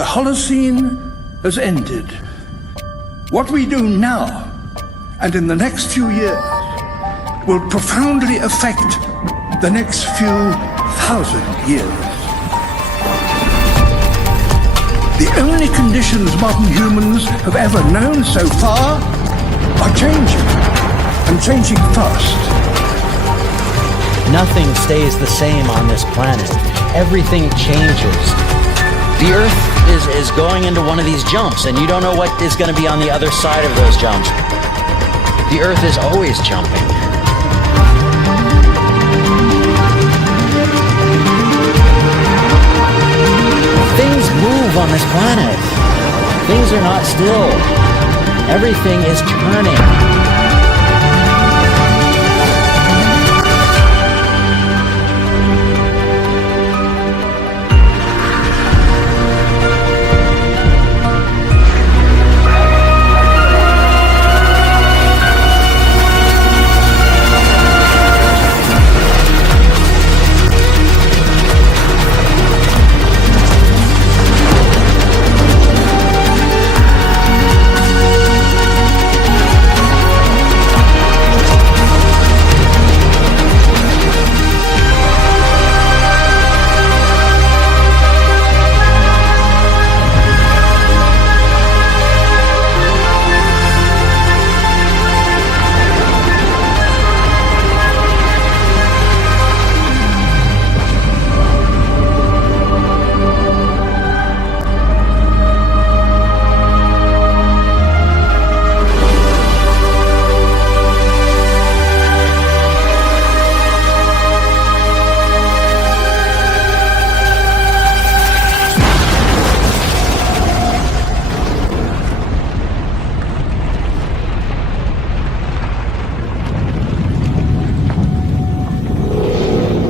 The Holocene has ended. What we do now and in the next few years will profoundly affect the next few thousand years. The only conditions modern humans have ever known so far are changing, and changing fast. Nothing stays the same on this planet. Everything changes. The Earth is going into one of these jumps, and you don't know what is going to be on the other side of those jumps. The Earth is always jumping. Things move on this planet. Things are not still. Everything is turning.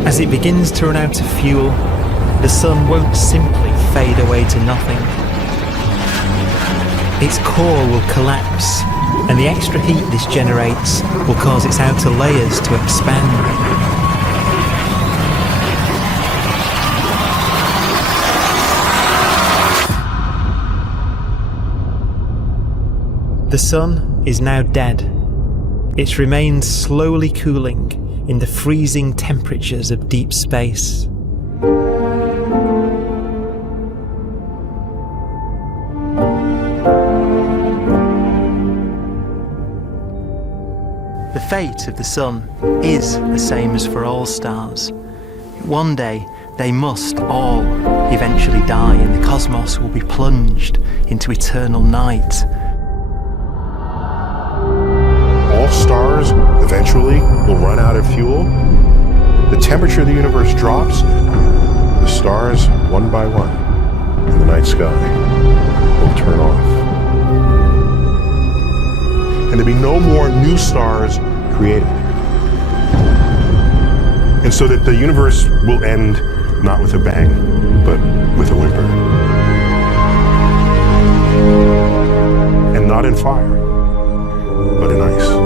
As it begins to run out of fuel, the sun won't simply fade away to nothing. Its core will collapse, and the extra heat this generates will cause its outer layers to expand. The sun is now dead. It remains slowly cooling in the freezing temperatures of deep space. The fate of the sun is the same as for all stars. One day they must all eventually die, and the cosmos will be plunged into eternal night. All stars eventually will run out of fuel. The temperature of the universe drops. The stars, one by one, in the night sky will turn off. And there'll be no more new stars created. And so that the universe will end not with a bang, but with a whimper. And not in fire, but in ice.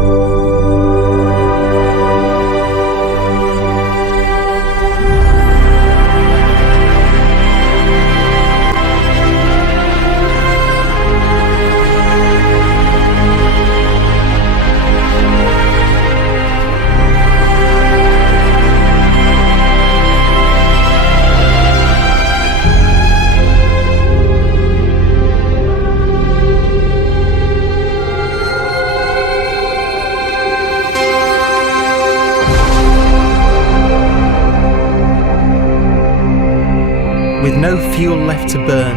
With no fuel left to burn,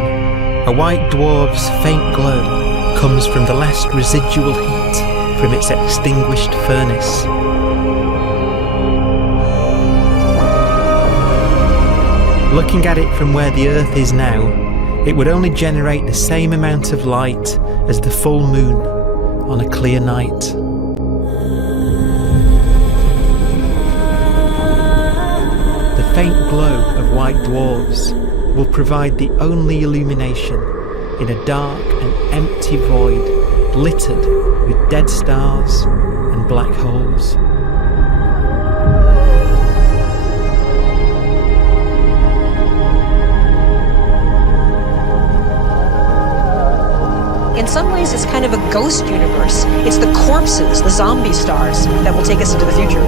a white dwarf's faint glow comes from the last residual heat from its extinguished furnace. Looking at it from where the Earth is now, it would only generate the same amount of light as the full moon on a clear night. The faint glow of white dwarfs will provide the only illumination in a dark and empty void littered with dead stars and black holes. some ways, it's kind of a ghost universe. It's the corpses, the zombie stars, that will take us into the future.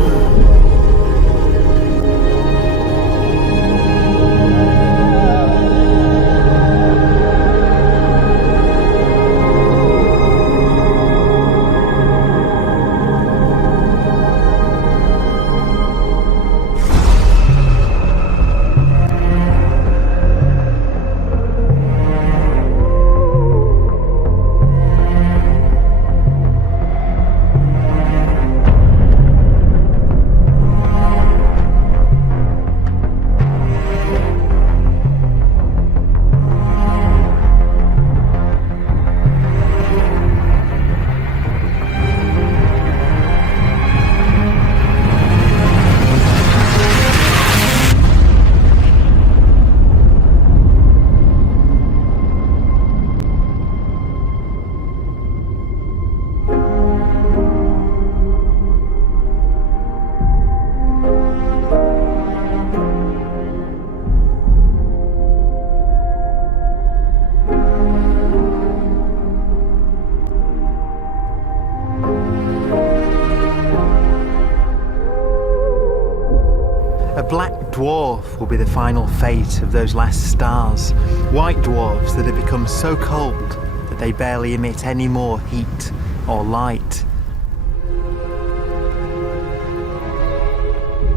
Black dwarf will be the final fate of those last stars. White dwarfs that have become so cold that they barely emit any more heat or light.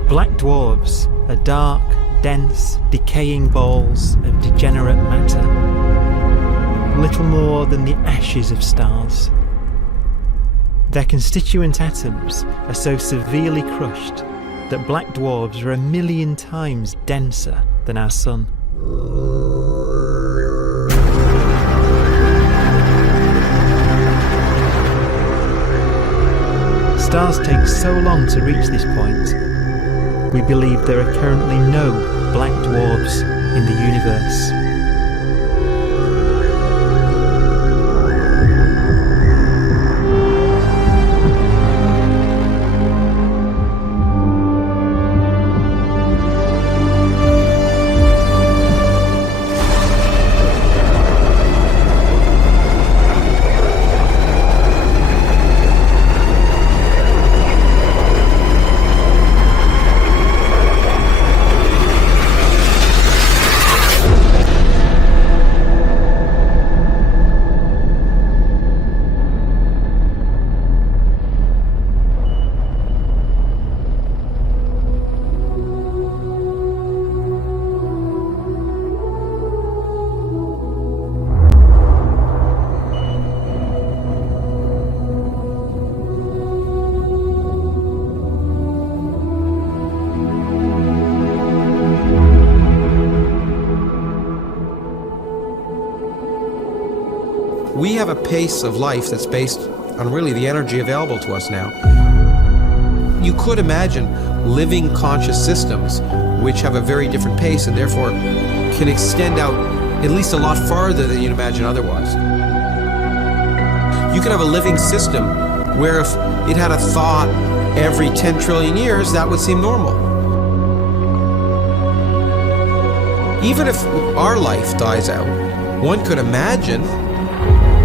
Black dwarfs are dark, dense, decaying balls of degenerate matter. Little more than the ashes of stars. Their constituent atoms are so severely crushed that black dwarfs are 1,000,000 times denser than our sun. Stars take so long to reach this point, we believe there are currently no black dwarfs in the universe. We have a pace of life that's based on really the energy available to us now. You could imagine living conscious systems which have a very different pace and therefore can extend out at least a lot farther than you'd imagine otherwise. You could have a living system where if it had a thought every 10 trillion years, that would seem normal. Even if our life dies out, one could imagine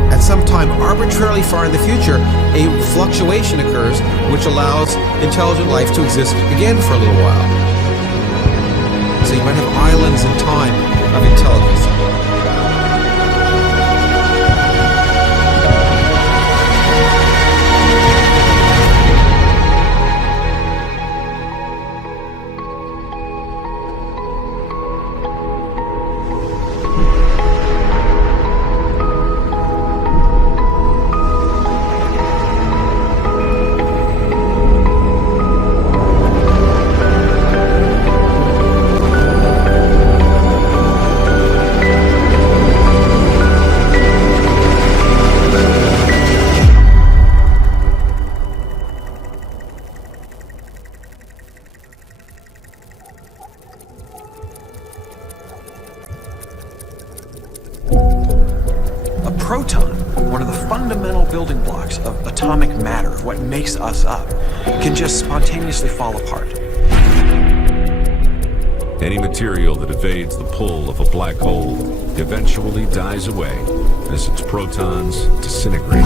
at some time arbitrarily far in the future, a fluctuation occurs which allows intelligent life to exist again for a little while. So you might have islands in time of intelligence. Proton, one of the fundamental building blocks of atomic matter, what makes us up, can just spontaneously fall apart. Any material that evades the pull of a black hole eventually dies away as its protons disintegrate.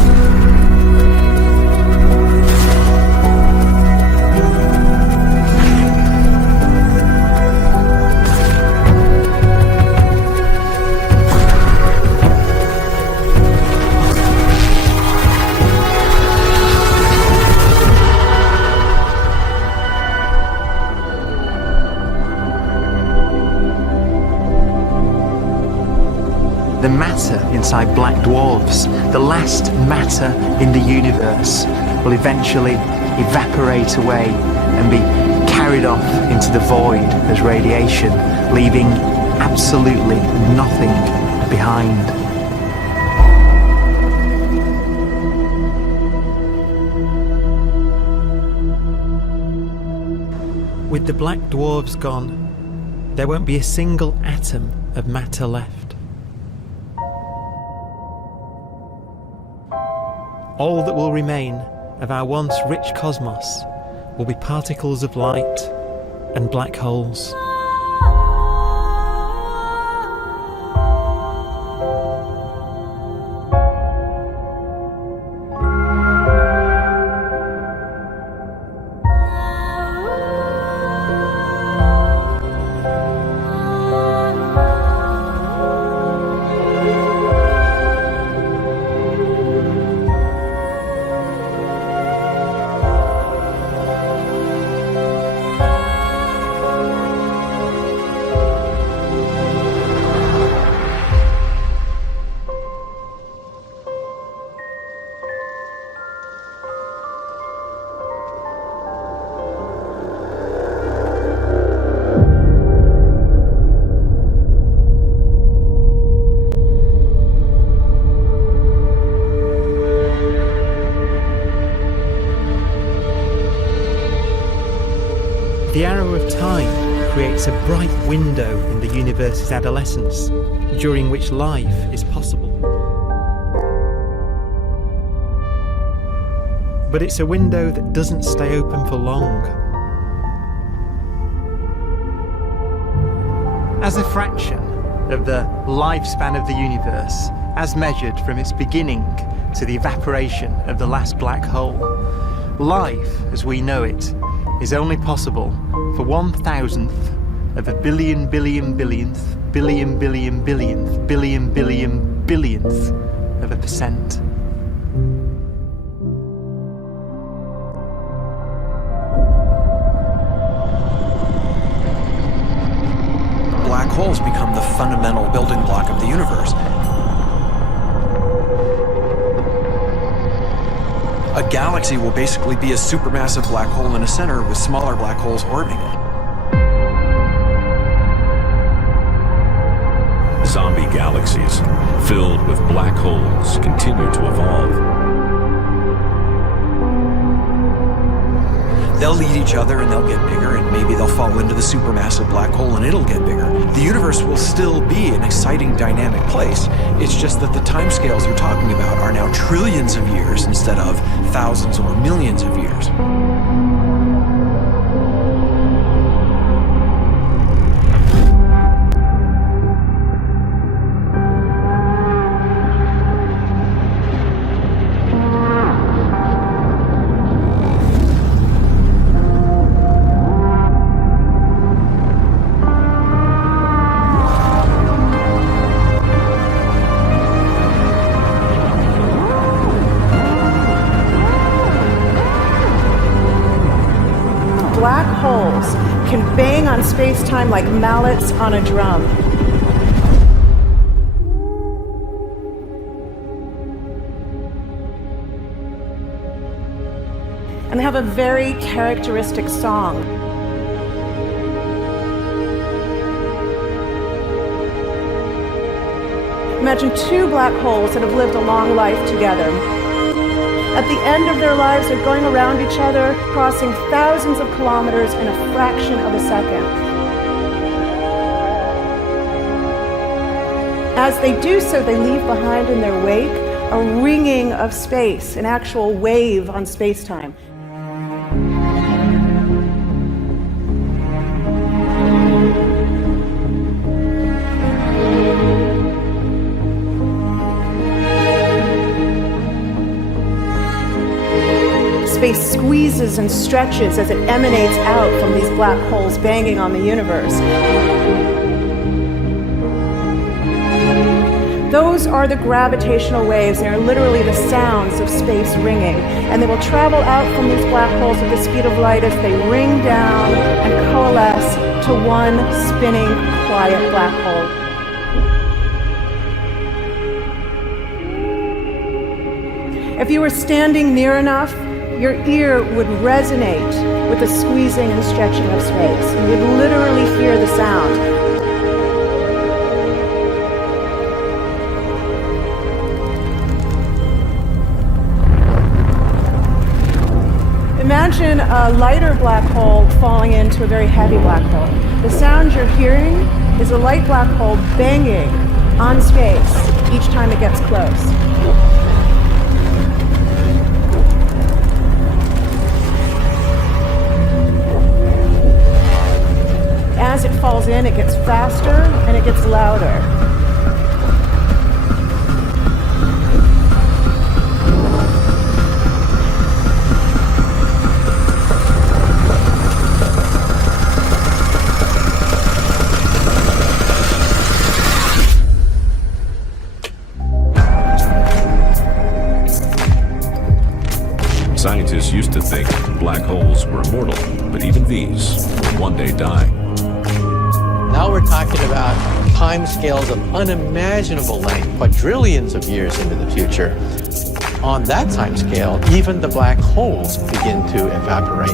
The matter inside black dwarfs, the last matter in the universe, will eventually evaporate away and be carried off into the void as radiation, leaving absolutely nothing behind. With the black dwarfs gone, there won't be a single atom of matter left. All that will remain of our once rich cosmos will be particles of light and black holes. The arrow of time creates a bright window in the universe's adolescence, during which life is possible. But it's a window that doesn't stay open for long. As a fraction of the lifespan of the universe, as measured from its beginning to the evaporation of the last black hole, life, as we know it, is only possible for 1,000th of a billion billion billionth billion billion billionth billion billion billionth of a percent. Black holes become the fundamental building block of the universe. A galaxy will basically be a supermassive black hole in a center with smaller black holes orbiting it. Zombie galaxies filled with black holes continue to evolve. They'll eat each other and they'll get bigger, and maybe they'll fall into the supermassive black hole and it'll get bigger. The universe will still be an exciting, dynamic place. It's just that the timescales you're talking about are now trillions of years instead of thousands or millions of years. Black holes can bang on space-time like mallets on a drum. And they have a very characteristic song. Imagine two black holes that have lived a long life together. At the end of their lives, they're going around each other, crossing thousands of kilometers in a fraction of a second. As they do so, they leave behind in their wake a ringing of space, an actual wave on space-time. space squeezes and stretches as it emanates out from these black holes banging on the universe. Those are the gravitational waves. They are literally the sounds of space ringing. And they will travel out from these black holes at the speed of light as they ring down and coalesce to one spinning, quiet black hole. If you were standing near enough, your ear would resonate with the squeezing and stretching of space. You would literally hear the sound. Imagine a lighter black hole falling into a very heavy black hole. The sound you're hearing is a light black hole banging on space each time it gets close. As it falls in, it gets faster and it gets louder. Scientists used to think black holes were immortal, but even these will one day die. Now we're talking about timescales of unimaginable length, quadrillions of years into the future. On that timescale, even the black holes begin to evaporate.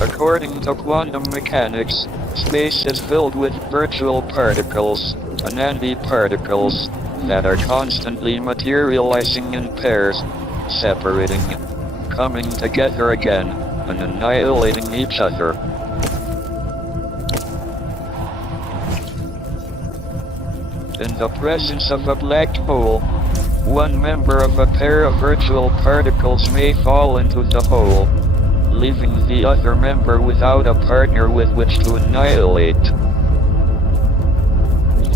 According to quantum mechanics, space is filled with virtual particles, antiparticles, that are constantly materializing in pairs, separating, coming together again, and annihilating each other. In the presence of a black hole, one member of a pair of virtual particles may fall into the hole, leaving the other member without a partner with which to annihilate.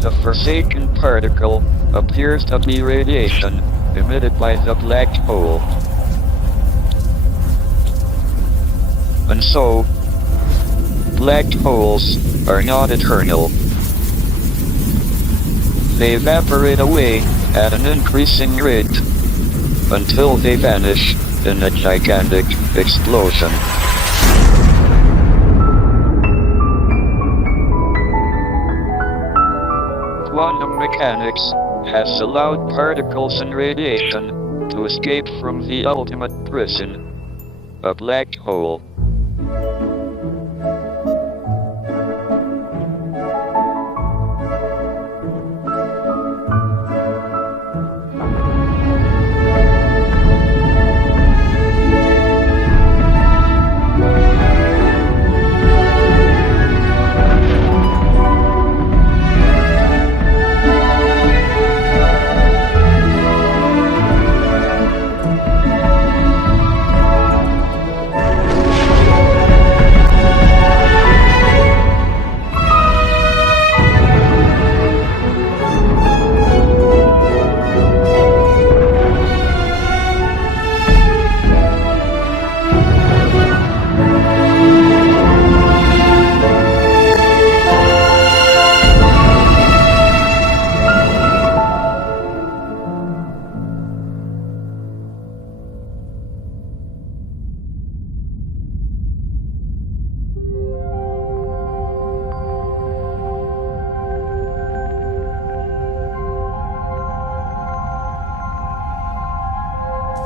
The forsaken particle appears to be radiation emitted by the black hole. And so, black holes are not eternal. They evaporate away at an increasing rate until they vanish in a gigantic explosion. Quantum mechanics has allowed particles and radiation to escape from the ultimate prison, a black hole.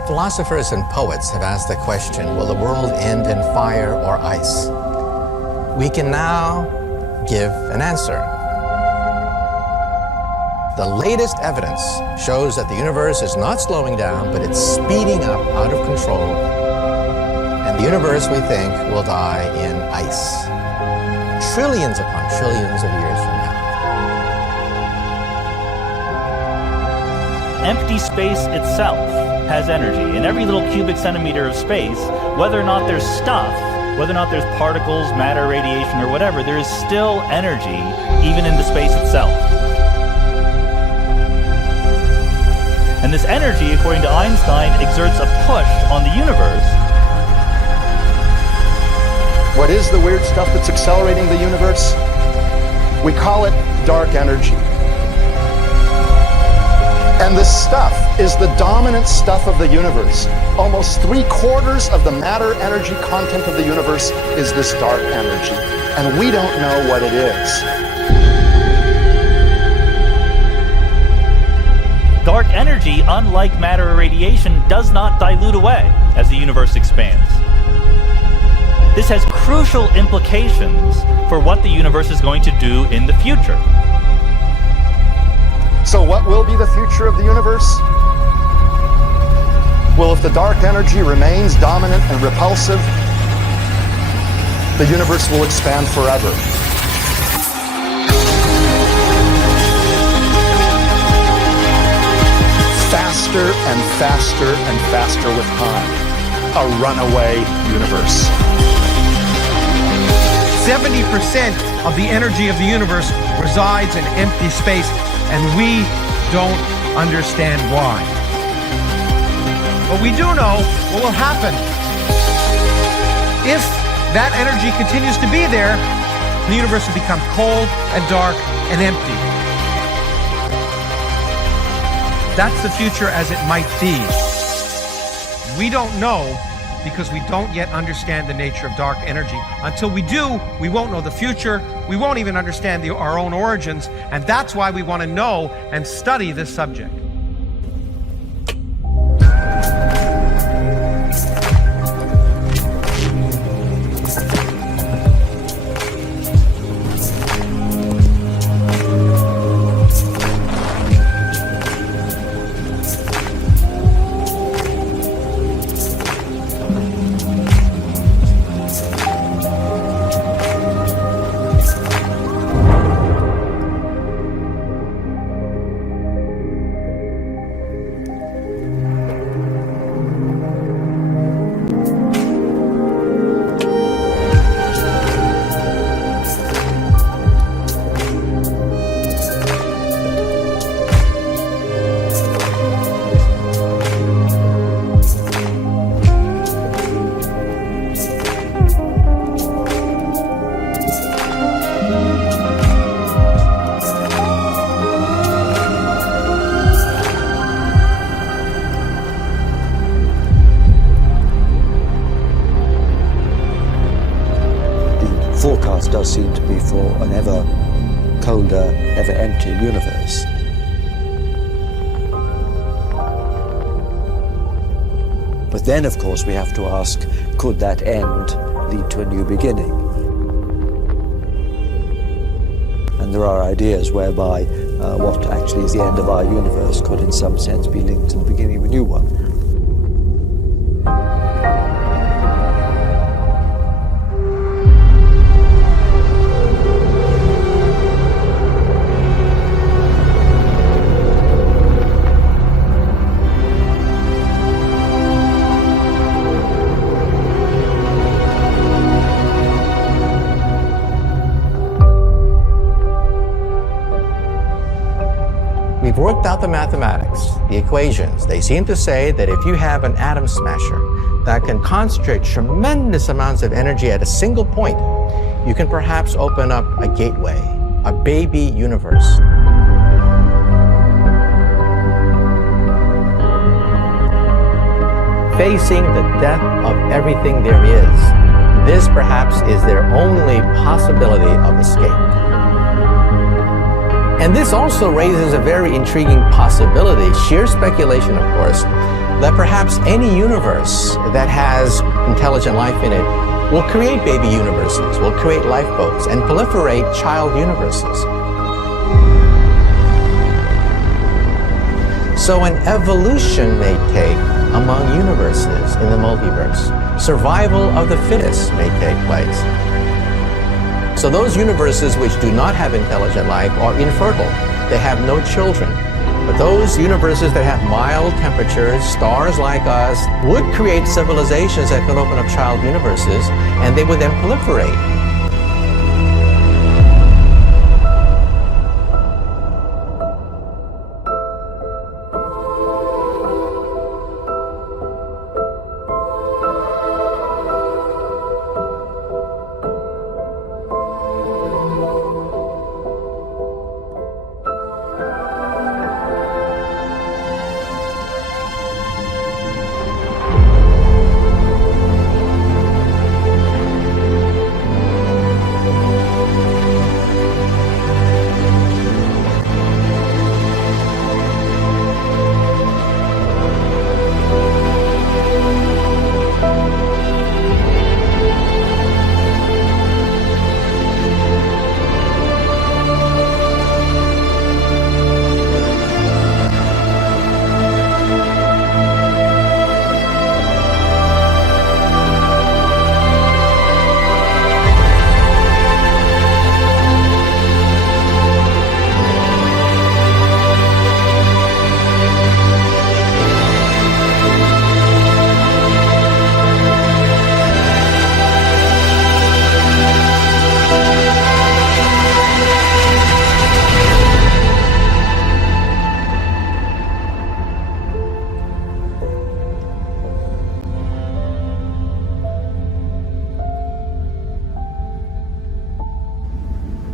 Philosophers and poets have asked the question, will the world end in fire or ice? We can now give an answer. The latest evidence shows that the universe is not slowing down, but it's speeding up out of control. And the universe, we think, will die in ice. Trillions upon trillions of years from now. Empty space itself has energy. In every little cubic centimeter of space, whether or not there's stuff Whether or not there's particles, matter, radiation, or whatever, there is still energy, even in the space itself. And this energy, according to Einstein, exerts a push on the universe. What is the weird stuff that's accelerating the universe? We call it dark energy. And this stuff is the dominant stuff of the universe. Almost 3/4 of the matter energy content of the universe is this dark energy. And we don't know what it is. Dark energy, unlike matter or radiation, does not dilute away as the universe expands. This has crucial implications for what the universe is going to do in the future. So what will be the future of the universe? Well, if the dark energy remains dominant and repulsive, the universe will expand forever. Faster and faster and faster with time. A runaway universe. 70% of the energy of the universe resides in empty space, and we don't understand why. But we do know what will happen. If that energy continues to be there, the universe will become cold and dark and empty. That's the future as it might be. We don't know because we don't yet understand the nature of dark energy. Until we do, we won't know the future. We won't even understand our own origins, and that's why we want to know and study this subject. Does seem to be for an ever colder, ever emptier universe. But then, of course, we have to ask, could that end lead to a new beginning? And there are ideas whereby what actually is the end of our universe could in some sense be linked to the beginning of a new one. We've worked out the mathematics, the equations. They seem to say that if you have an atom smasher that can concentrate tremendous amounts of energy at a single point, you can perhaps open up a gateway, a baby universe. Facing the death of everything there is, this perhaps is their only possibility of escape. And this also raises a very intriguing possibility, sheer speculation of course, that perhaps any universe that has intelligent life in it will create baby universes, will create lifeboats, and proliferate child universes. So an evolution may take among universes in the multiverse. Survival of the fittest may take place. So those universes which do not have intelligent life are infertile. They have no children. But those universes that have mild temperatures, stars like us, would create civilizations that could open up child universes, and they would then proliferate.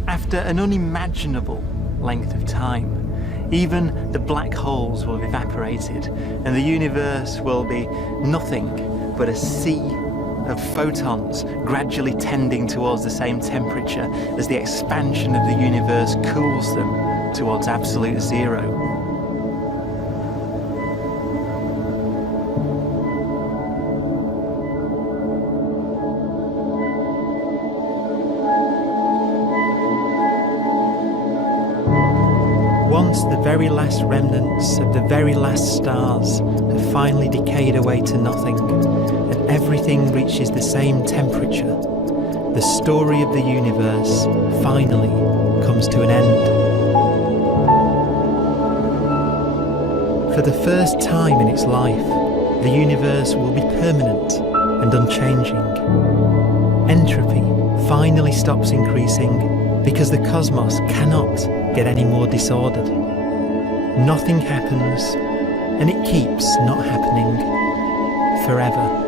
After an unimaginable length of time, even the black holes will have evaporated and the universe will be nothing but a sea of photons gradually tending towards the same temperature as the expansion of the universe cools them towards absolute zero. Once the very last remnants of the very last stars have finally decayed away to nothing, and everything reaches the same temperature, the story of the universe finally comes to an end. For the first time in its life, the universe will be permanent and unchanging. Entropy finally stops increasing because the cosmos cannot get any more disordered. Nothing happens, and it keeps not happening forever.